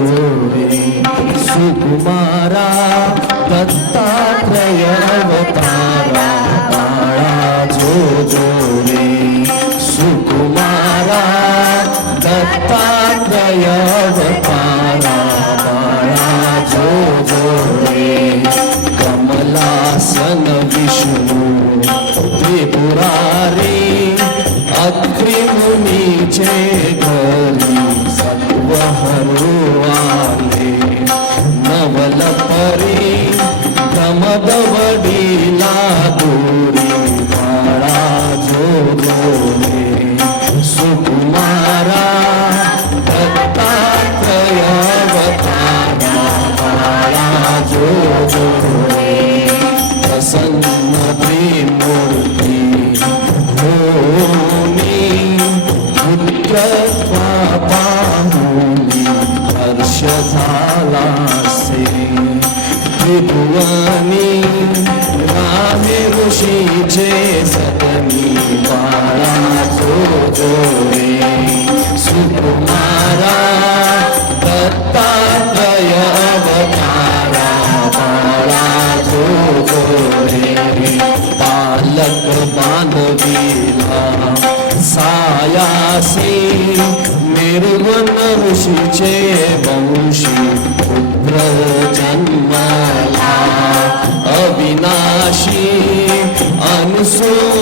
बाळा जो जो सुकुमारा दत्तात्रय अवतारा बाळा जो जो रे सुकुमारा दत्तात्रय अवतारा बाळा जो जो रे कमलासन विष्णू त्रिपुरारी अत्रि मुनीचे घरी सत्व हरो आले नवल परी प्रमद वडीला दूरी बाळा जो जोरे सुकुमारा दत्तात्रय अवतारा बाळा जो जोरे प्रसन्न मूर्ती होनी पुत्रत्वा पाहुनी हर्ष झाला से त्रिभुवनी राहे ऋषीचे सदनी बाळा जो जो रे सुकुमारा दत्तात्रय अवतारा बाळा जो जो रे पालक बांधवीला सायासी निर्गुण ऋषीचे वंशी पुत्र जन्मला। अविनाशी अनसूयेचे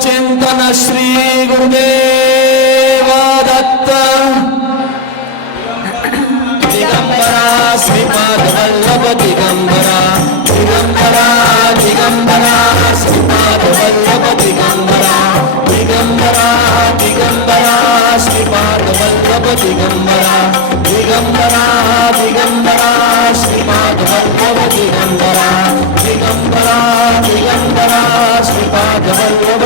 చింతన శ్రీ గురుదేవాదత్త దిగంబరా శ్రీపాద వల్లభ దిగంబరా. దిగంబరా దిగంబరా శ్రీపాద వల్లభ దిగంబరా. దిగంబరా దిగంబరా శ్రీపాద వల్లభ దిగంబరా. దిగంబరా దిగంబరా శ్రీపాద వల్లభ దిగంబరా. దిగంబరా దిగంబరా శ్రీపాద వల్లభ